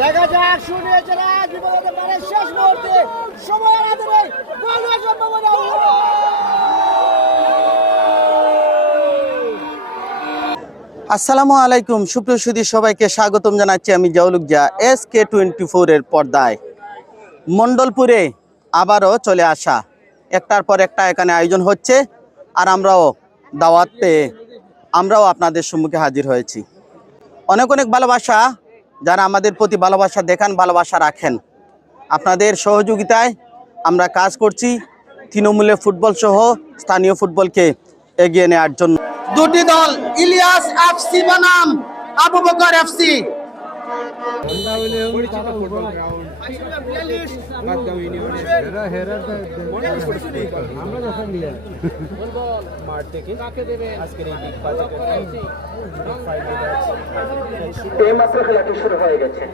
দেখা যাক শুনিয়েছে না জীবন হতে পারে শেষ মুহূর্তে সময় হাতে নেই গোল আসসালামু আলাইকুম, সুপ্রিয় সুদী সবাইকে স্বাগতম জানাচ্ছি আমি জাউলুক জা, এস কে টোয়েন্টি ফোরের পর্দায়। মণ্ডলপুরে আবারও চলে আসা, একটার পর একটা এখানে আয়োজন হচ্ছে, আর আমরাও দাওয়াত পেয়ে আমরাও আপনাদের সম্মুখে হাজির হয়েছি। অনেক অনেক ভালোবাসা যারা আমাদের প্রতি ভালোবাসা দেখান ভালোবাসা রাখেন। আপনাদের সহযোগিতায় আমরা কাজ করছি তৃণমূলে ফুটবল সহ স্থানীয় ফুটবলকে এগিয়ে নেওয়ার জন্য। দুটি দল ইলিয়াস এফসি বনাম আবু বকর এফসি। মাঠ থেকে আজকের এই বিগ বাজেটের মাত্র খেলাটি শুরু হয়ে গেছে।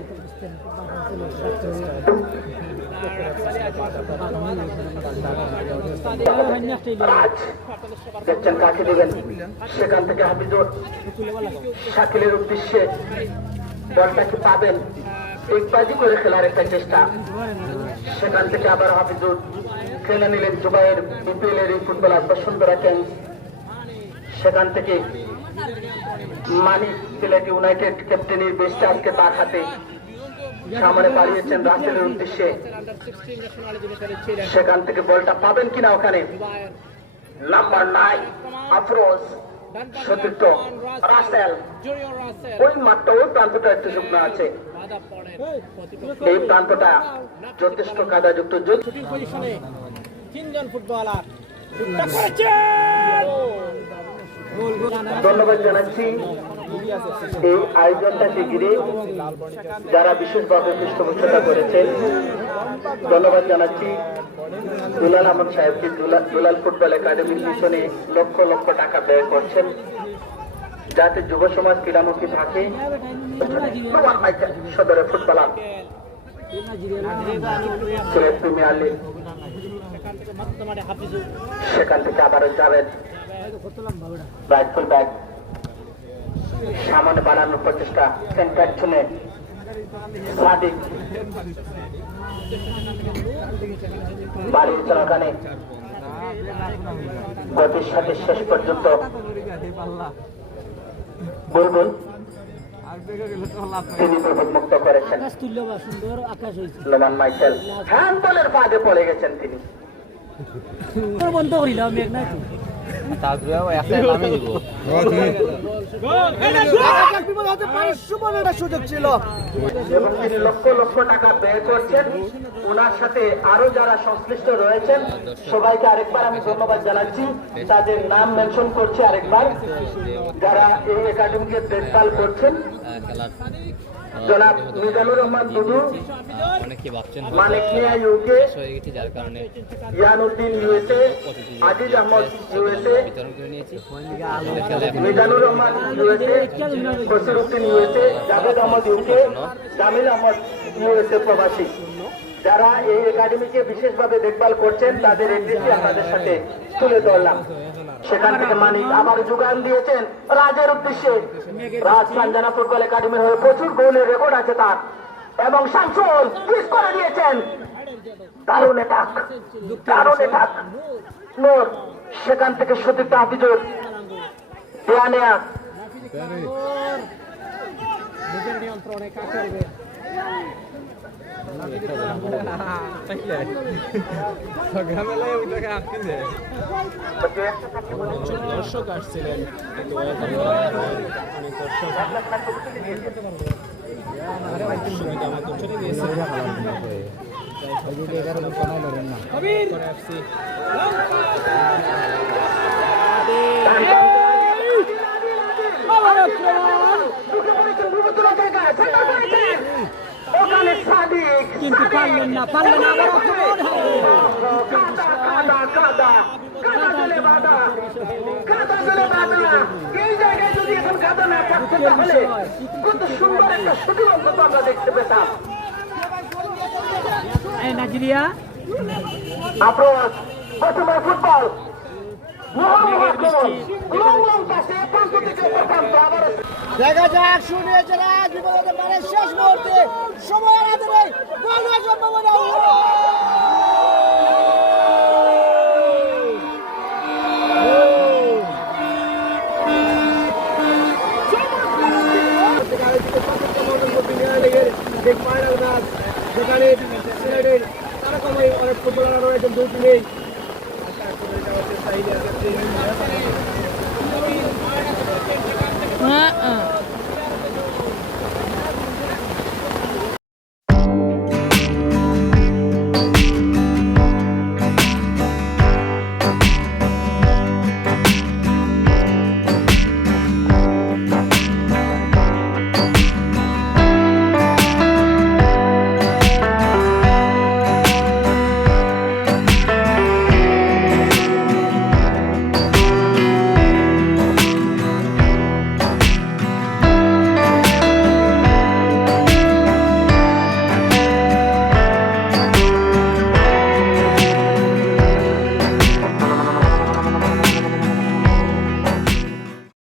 দেখছেন কাকে দিবেন? সেখান থেকে হাফিজুর শাকিলের উদ্দেশ্যে বলটা কি পাবেন? একবাজি করে খেলার একটা চেষ্টা। সেখান থেকে আবার হাফিজুর খেলে নিলেন জুবাইয়ের বিপিএল এর এই ফুটবলার বসুন্ধরা ক্যাম্প সেখান থেকে মানিক সিলেট ইউনাইটেড ক্যাপ্টেনের বেশটা আজকে তার হাতে সামনে বাড়িয়েছেন রাসেলের উদ্দেশ্যে। সেখান থেকে বলটা পাবেন কিনা ওখানে? নাম্বার নাইন আফরোজ সতীর্থ রাসেল। ওই মাঠটা, ওই প্রান্তটা একটু শুকনো আছে। এই প্রান্তটা যথেষ্ট কাদাযুক্ত। তিনজন ফুটবলার ধন্যবাদ জানাচ্ছি। এই আয়োজনটাকে ঘিরে যারা বিশেষভাবে পৃষ্ঠপোষকতা করেছেন, ধন্যবাদ জানাচ্ছি। দুলাল আহমদ সাহেবকে দুলাল ফুটবল একাডেমির পিছনে লক্ষ লক্ষ টাকা ব্যয় করছেন। যাতে যুব সমাজ ক্রীড়ামুখী থাকে। ফুটবলার সিলেট সেখান থেকে আবারও যাবেন। রাইট ফুল ব্যাক সামনে বানানোর প্রচেষ্টা সেন্টার চুনে সাদিক বাড়ির চলাকানে গতির সাথে শেষ পর্যন্ত। বুলবুল তিনি মুক্ত করেছেন। Loman Michael. হ্যান্ডবলের ফাঁদে পড়ে গেছেন তিনি। বন্ধ করিলাম মেঘ নাই লক্ষ লক্ষ টাকা ব্যয় করছেন ওনার সাথে আরও যারা সংশ্লিষ্ট রয়েছেন সবাইকে আরেকবার আমি ধন্যবাদ জানাচ্ছি তাদের নাম মেনশন করছি আরেকবার যারা এই একাডেমিকে দেখভাল করছেন জনাব মিজানুর রহমান দুদু অনেকে ভাবছেন মানিক মিয়া ইউকে হয়ে গেছে যার কারণে ইয়ানুদ্দিন ইউএসএ আজিজ আহমদ ইউএসএ বিতরণ করে নিয়েছি। Mizanur Rahman USA Kasiruddin USA Javed Ahmad UK Jamil Ahmad USA প্রবাসী। যারা এই একাডেমিকে বিশেষভাবে দেখভাল করছেন তাদের এড্রেসই আপনাদের সাথে তুলে ধরলাম। সেখান থেকে মানিক আবার যোগান দিয়েছেন রাজের উদ্দেশ্যে। রাজ সানজানা ফুটবল একাডেমির হয়ে প্রচুর গোলের রেকর্ড আছে তার। এবং শামসুল মিস করে দিয়েছেন। দারুণ এটাক দারুণ এটাক নোর সেখান থেকে সতীর্থ হাফিজুর। দেয়া নেয়া নিজের নিয়ন্ত্রণে কাজ করবে দর্শক আসছিলেন দর্শক সুবিধা আমাদের চলে গিয়েছে FC ওখানে সাদিক কিন্তু পারলেন না পারলেন আবার কাদা কাদা কাদা কাদা দিলে বাধা কাদা দিলে বাধা এই জায়গায় দেখা যাক শুনিয়েছে রাজ বিপদ শেষ মুহূর্তে সময়ের আদরে